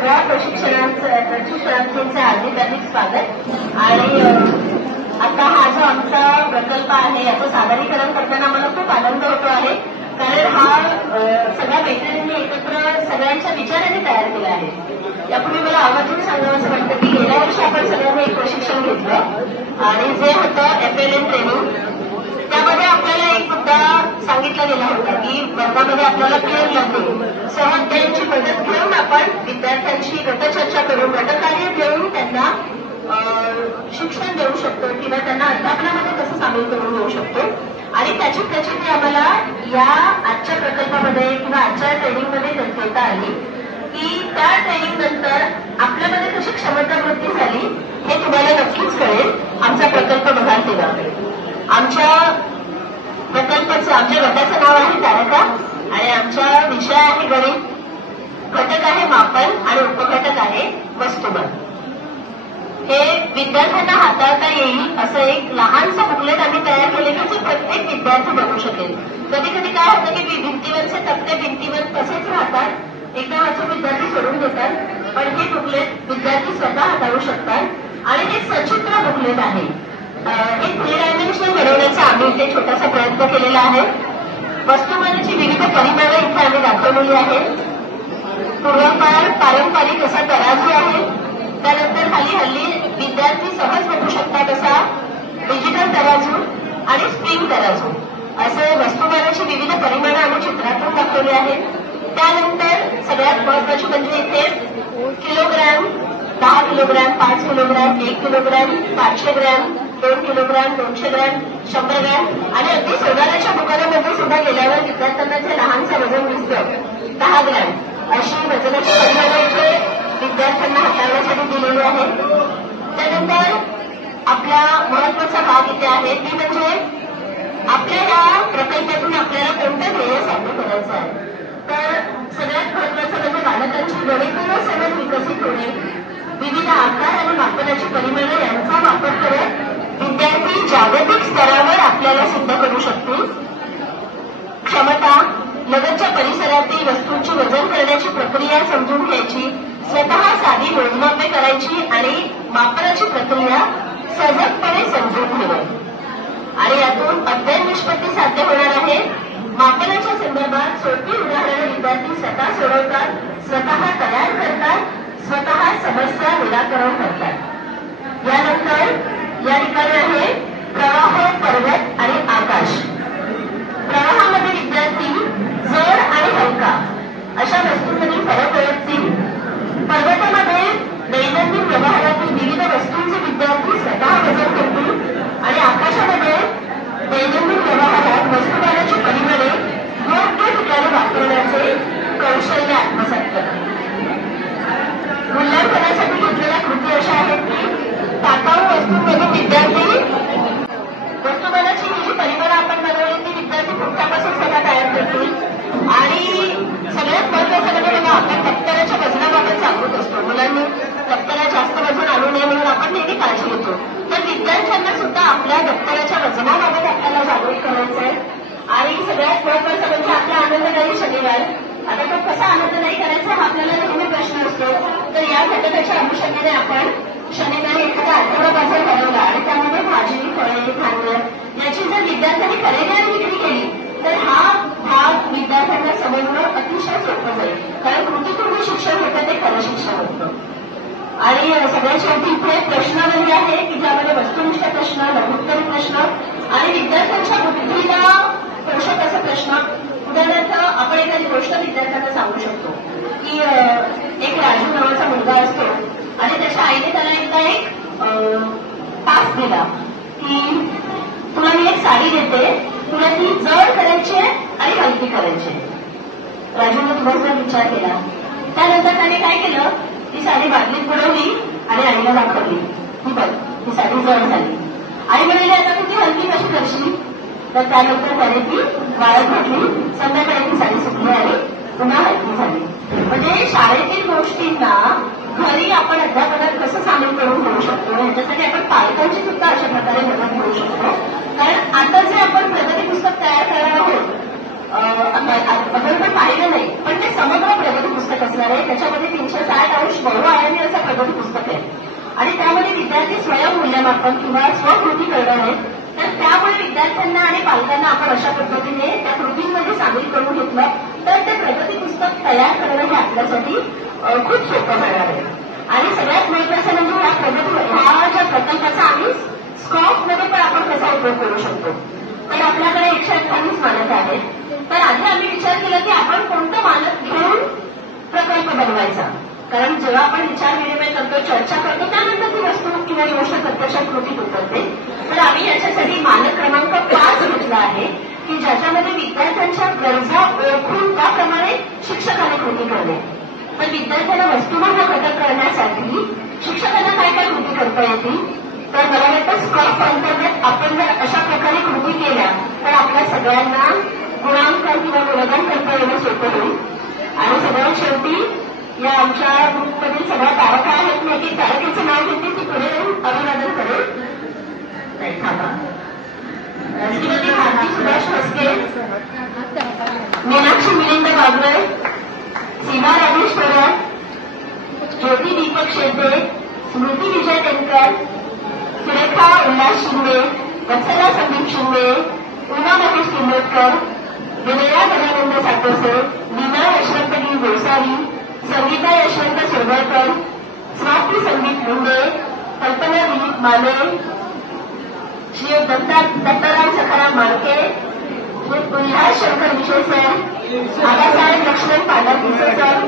सगळ्या प्रशिक्षणार्थींचे हार्दिक स्वागत. आणि आता हा जो आमचा प्रकल्प आहे याचं सादरीकरण करताना मला खूप आनंद होतो आहे, कारण हा सगळ्या मैत्रिणींनी एकत्र सगळ्यांच्या विचारांनी तयार केला आहे. यापूर्वी मला आवर्जून सांगावं वाटतं की गेल्या वर्षी आपण सगळ्यांनी एक प्रशिक्षण घेतलं आणि जे होतं FLN ट्रेनिंग, त्यामध्ये आपल्याला एक मुद्दा सांगितला गेला होता की वर्गामध्ये आपल्याला क्लिअर लागते सहकार्यांची मदत घेऊन आपण विद्यार्थ्यांशी गटचर्चा करून गटकार्य देऊन त्यांना शिक्षण देऊ शकतो किंवा त्यांना अध्यापनामध्ये कसं सामील करून घेऊ शकतो. आणि त्याची प्रचिती आम्हाला या आजच्या प्रकल्पामध्ये किंवा आजच्या ट्रेनिंगमध्ये देता आली की त्या ट्रेनिंग नंतर आपल्यामध्ये कशी क्षमता वृद्धी झाली हे तुम्हाला नक्कीच कळेल आमचा प्रकल्प बघाल तेव्हा. आमच्या गटाचं नाव आहे तारका आणि आमचा विषय आहे गणित, घटक आहे मापन आणि उपघटक आहे वस्तुमान. हे विद्यार्थ्यांना हाताळता येईल असं एक लहानसं बुकलेट आम्ही तयार केले की जे प्रत्येक विद्यार्थी बनवू शकेल. कधी कधी काय होतं की भिंतीवरचे तक्ते भिंतीवर तसेच राहतात, एकदा वाचून विद्यार्थी सोडून देतात, पण हे बुकलेट विद्यार्थी स्वतः हाताळू शकतात आणि हे सचित्र बुकलेट आहे. हे 3 डायमेन्शनल बनवण्याचा आम्ही इथे छोटासा प्रयत्न केलेला आहे. वस्तुमानाची विविध परिमाणं इथे आम्ही दाखवलेली आहेत. पूर्वापार पारंपरिक असा तराजू आहे, त्यानंतर हल्ली विद्यार्थी सहज बघू शकतात असा डिजिटल तराजू आणि स्प्रिंग तराजू असे वस्तुमानाची विविध परिमाणं आम्ही चित्रातून दाखवली आहेत. त्यानंतर सगळ्यात महत्वाची म्हणजे इथे kilogram, 10 kilogram, 5 kilogram, 1 kilogram, 500 gram, 2 kilogram, 200 gram, 100 gram आणि अगदी सोनाराच्या दुकानामध्ये सुद्धा गेल्यावर विद्यार्थ्यांना जे लहानचं वजन दिसतं 10 ग्रॅम अशी वजनाची परिमाणं इथे विद्यार्थ्यांना हाताळण्यासाठी दिलेली आहे. त्यानंतर आपला महत्वाचा भाग इथे आहे ती म्हणजे आपल्या या प्रकल्पातून आपल्याला कोणतं ध्येय साध्य करायचं आहे. तर सगळ्यात महत्वाचं म्हणजे बालकांची गणितीय समज विकसित होणे, विविध आकार आणि मापनाची परिमाणं यांचा वापर करत विद्यार्थी जागतिक स्तरावर आपल्याला सिद्ध करू शकतील. क्षमता, लगतच्या परिसरातील वस्तूंची वजन करण्याची प्रक्रिया समजून घ्यायची, स्वतः साधी मोजमापे करायची आणि मापनाची प्रक्रिया सहजपणे समजून घेणे आणि यातून अध्ययन निष्पत्ती साध्य होणार आहे. मापनाच्या संदर्भात सोपी उदाहरणं विद्यार्थी स्वतः सोडवतात, स्वतः तयार करतात, स्वतः समस्या निराकरण करतात. यानंतर या ठिकाणी आहे प्रवाह, पर्वत आणि आकाश. प्रवाहामध्ये विद्यार्थी जड आणि हलका अशा वस्तूंमधील फरक ओळखतील. पर्वतामध्ये दैनंदिन व्यवहारातील विविध वस्तूंचे विद्यार्थी स्वतः वजन करतील आणि आकाशामध्ये दैनंदिन व्यवहारात वस्तुमानाची परिमाणे योग्य ठिकाणी वापरण्याचे कौशल्य आत्मसात करतील. मूल्यांकनासाठी घेतलेल्या कृती अशा आहेत की टाकाऊ वस्तूंमध्ये विद्यार्थी वस्तुमानाची ही जी परिमाणं आपण बनवली ती विद्यार्थी पुस्तकापासून स्वतः तयार करतील. आणि सगळ्यात महत्वाचं म्हणजे बघा, आपण दप्तराच्या वजनाबाबत जागृत असतो. मुलांनी दप्तरा जास्त वजन आणू नये म्हणून आपण नेहमी काळजी घेतो. तर विद्यार्थ्यांना सुद्धा आपल्या दप्तराच्या वजनाबाबत आपल्याला जागृत करायचं आहे. आणि सगळ्यात महत्वाचं म्हणजे आपला आनंददायी शनिवार. आता तो कसा आनंद नाही करायचा हा आपल्याला नेहमी प्रश्न असतो. तर या घटकाच्या अनुषंगाने आपण शनिवारी एखादा आठवडा बाजार बनवला आणि त्यामध्ये भाजी, फळे, धान्य याची जर विद्यार्थ्यांनी खरेदी आणि विक्री केली तर हा भाग विद्यार्थ्यांना समजणं अतिशय सोपं जाईल, कारण कृतीपूर्ण शिक्षण होतं ते खरं शिक्षण होतं. आणि सगळ्यात शेवटी इथे प्रश्नावली आहे की ज्यामध्ये वस्तुनिष्ठ प्रश्न, लघुत्तरी प्रश्न आणि विद्यार्थ्यांच्या बुद्धीला पोषक असा प्रश्न. उदाहरणार्थ आपण एखादी गोष्ट विद्यार्थ्यांना सांगू शकतो की एक राजू नावाचा मुलगा असतो आणि त्याच्या आईने त्याला एकदा एक टास्क दिला की तुला मी एक साडी देते, तुला ती जड करायची आणि हलकी करायची. राजूने थोडासा विचार केला. त्यानंतर त्याने काय केलं, ती साडी बादलीत बुडवली आणि आईला दाखवली की बघ ती साडी जड झाली. आई म्हणाली आता तू ती हलकी कशी करशील. तर त्यानंतर त्याने ती वाळत घातली, संध्याकाळी ती साडी सुकली आणि पुन्हा हलकी झाली. म्हणजे शाळेतील गोष्टींना घरी आपण अध्यापनात कसं सामील करून घेऊ शकतो याच्यासाठी आपण पालकांची सुद्धा अशा प्रकारे मदत घेऊ शकतो. कारण आता जे आपण प्रगती पुस्तक तयार करणार आहोत आपण पण पाहिलं नाही, पण ते समग्र प्रगती पुस्तक असणार आहे. त्याच्यामध्ये 360 अंश बहुआयामी असं प्रगती पुस्तक आहे आणि त्यामध्ये विद्यार्थी स्वयं मूल्यमापन किंवा स्वकृती करणार आहेत. तर त्यामुळे विद्यार्थ्यांना आणि पालकांना आपण अशा पद्धतीने त्या कृतींमध्ये सामील करून घेतलं तर ते प्रगती पुस्तक तयार करणं हे आपल्यासाठी खूप सोपं जाणार आहे. आणि सगळ्यात महत्वाचं म्हणजे ह्या ज्या प्रकल्पाचा आम्ही स्कॉप मध्ये पण आपण कसा उपयोग करू शकतो. तर आपल्याकडे 128 मानक आहेत. तर आधी आम्ही विचार केला की आपण कोणतं मानक घेऊन प्रकल्प बनवायचा, कारण जेव्हा आपण विचार विनिमय करतो चर्चा करतो त्यानंतर ती वस्तू किंवा गोष्ट प्रत्यक्षात कृतीत उतरते. तर आम्ही याच्यासाठी मानक क्रमांक 5 घेतला आहे की ज्याच्यामध्ये विद्यार्थ्यांच्या गरजा ओळखून त्याप्रमाणे शिक्षकाने कृती करणे. तर विद्यार्थ्यांना वस्तुमान हा घटक करण्यासाठी शिक्षकांना काय काय कृती करता येतील. तर मला वाटतं स्कॉप अंतर्गत आपण जर अशा प्रकारे कृती केल्या तर आपल्या सगळ्यांना गुणांकन किंवा मूल्यांकन करता येणं सोपं होईल. आणि सगळ्यात शेवटी या आमच्या ग्रुपमधील सगळ्या तारका आहेत मी एक तारखेचं नाव घेते ती पुढे येऊन अभिवादन करेल. नाही थांबा. श्रीमती भारती सुभाष म्हस्के, मीनाक्षी मिलिंद बागवे, सीमा राजेश पवार, ज्योती दीपक शेटे, स्मृती विजय टेनकर, सुरेखा उल्हास शिंदे, वत्सला संदीप शिंदे, उमा महेश किंमतकर, विनया गजानंद सातोसे, लीना यशवंतगिरी गोसावी, संगीता यशवंत सोबळकर, स्वाती संदीप मुंडे, कल्पना दिलीप माने, श्री दत्तराम सखाराम माळके, श्री उल्हास शंकर विशेषण, आबासाहेब लक्ष्मण पांडरपिसे सर,